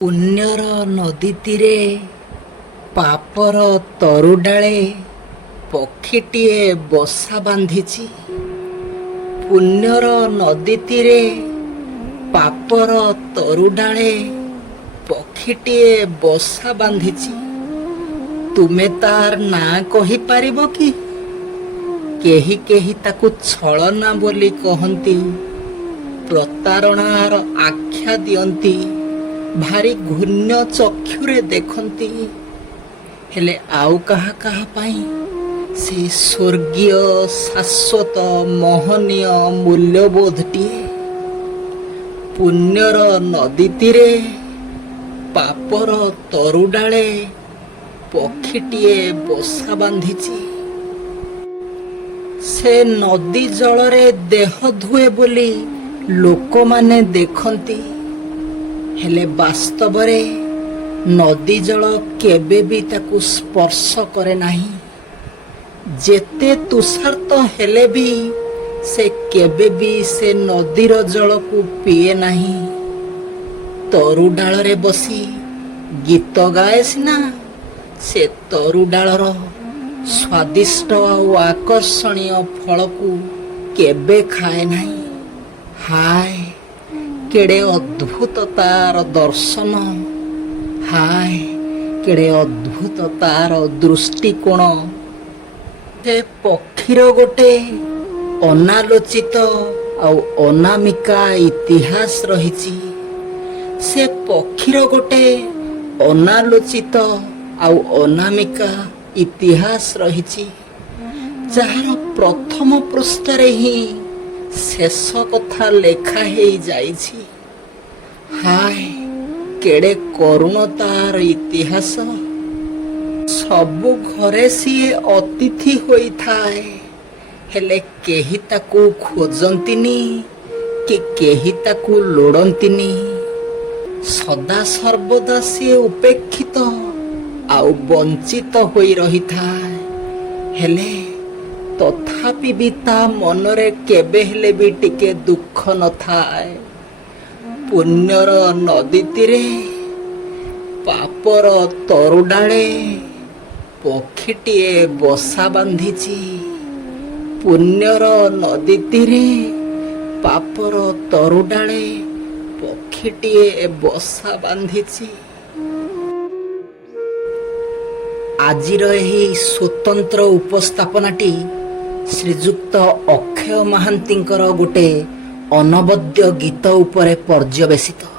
ପୁଣ୍ୟର ନଦୀ ତୀରେ ପାପର ତରୁଡାଳେ ପକ୍ଷୀଟିଏ ବସା ବାନ୍ଧିଛି। ପୁଣ୍ୟର ନଦୀ ତୀରେ ପାପର ତରୁଡାଳେ ପକ୍ଷୀଟିଏ ବସା ବାନ୍ଧିଛି। ତୁମେ ତାର ନାଁ କହିପାରିବ କି? କେହି କେହି ତାକୁ ଛଳନା ବୋଲି କହନ୍ତି, ପ୍ରତାରଣାର ଆଖ୍ୟା ଦିଅନ୍ତି, ଭାରି ଘୂର୍ଣ୍ଣ ଚକ୍ଷୁରେ ଦେଖନ୍ତି। ହେଲେ ଆଉ କାହା କାହା ପାଇଁ ସେ ସ୍ୱର୍ଗୀୟ ଶାଶ୍ୱତ ମହନୀୟ ମୂଲ୍ୟବୋଧଟିଏ। ପୁଣ୍ୟର ନଦୀ ତୀରେ ପାପର ତରୁଡାଳେ ପକ୍ଷୀଟିଏ ବସା ବାନ୍ଧିଛି। ସେ ନଦୀ ଜଳରେ ଦେହ ଧୁଏ ବୋଲି ଲୋକମାନେ ଦେଖନ୍ତି, ହେଲେ ବାସ୍ତବରେ ନଦୀ ଜଳ କେବେ ବି ତାକୁ ସ୍ପର୍ଶ କରେ ନାହିଁ। ଯେତେ ତୁଷାର୍ତ ହେଲେ ବି ସେ କେବେ ବି ସେ ନଦୀର ଜଳକୁ ପିଏ ନାହିଁ। ତରୁଡାଳରେ ବସି ଗୀତ ଗାଏ ସିନା, ସେ ତରୁଡାଳର ସ୍ୱାଦିଷ୍ଟ ଆଉ ଆକର୍ଷଣୀୟ ଫଳକୁ କେବେ ଖାଏ ନାହିଁ। ହାୟ, କେଡ଼େ ଅଦ୍ଭୁତ ତାର ଦର୍ଶନ! ହାୟ, କେଡ଼େ ଅଦ୍ଭୁତ ତାର ଦୃଷ୍ଟିକୋଣ! ସେ ପକ୍ଷୀର ଗୋଟେ ଅନାଲୋଚିତ ଆଉ ଅନାମିକା ଇତିହାସ ରହିଛି। ସେ ପକ୍ଷୀର ଗୋଟେ ଅନାଲୋଚିତ ଆଉ ଅନାମିକା ଇତିହାସ ରହିଛି, ଯାହାର ପ୍ରଥମ ପୃଷ୍ଠାରେ ହିଁ ଶେଷ କଥା ଲେଖା ହେଇଯାଇଛି। ହାୟ, କେଡ଼େ କରୁଣ ତାର ଇତିହାସ! ସବୁ ଘରେ ସିଏ ଅତିଥି ହୋଇଥାଏ, ହେଲେ କେହି ତାକୁ ଖୋଜନ୍ତିନି କି କେହି ତାକୁ ଲୋଡ଼ନ୍ତିନି। ସଦା ସର୍ବଦା ସିଏ ଉପେକ୍ଷିତ ଆଉ ବଞ୍ଚିତ ହୋଇ ରହିଥାଏ, ହେଲେ ତଥାପି ବି ତା ମନରେ କେବେ ହେଲେ ବି ଟିକେ ଦୁଃଖ ନଥାଏ। ପୁଣ୍ୟର ନଦୀ ତୀରେ ପାପର ତରୁଡାଳେ ପକ୍ଷୀଟିଏ ବସା ବାନ୍ଧିଛି। ପୁଣ୍ୟର ନଦୀ ତୀରେ ପାପର ତରୁଡାଳେ ପକ୍ଷୀଟିଏ ବସା ବାନ୍ଧିଛି। ଆଜିର ଏହି ସ୍ୱତନ୍ତ୍ର ଉପସ୍ଥାପନାଟି ଶ୍ରୀଯୁକ୍ତ ଅକ୍ଷୟ ମହାନ୍ତିଙ୍କର ଗୋଟେ ଅନବଦ୍ୟ ଗୀତ ଉପରେ ପର୍ଯ୍ୟବେସିତ।